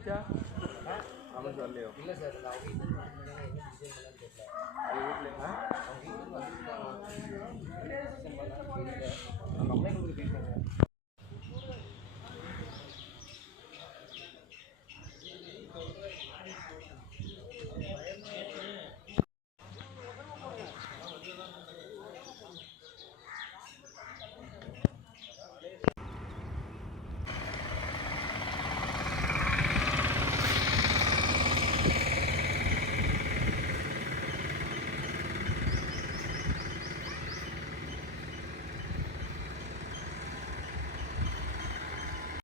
வந்துச்சா அவன் இல்லை சார் அவங்க என்ன தெரியல. வீட்டில்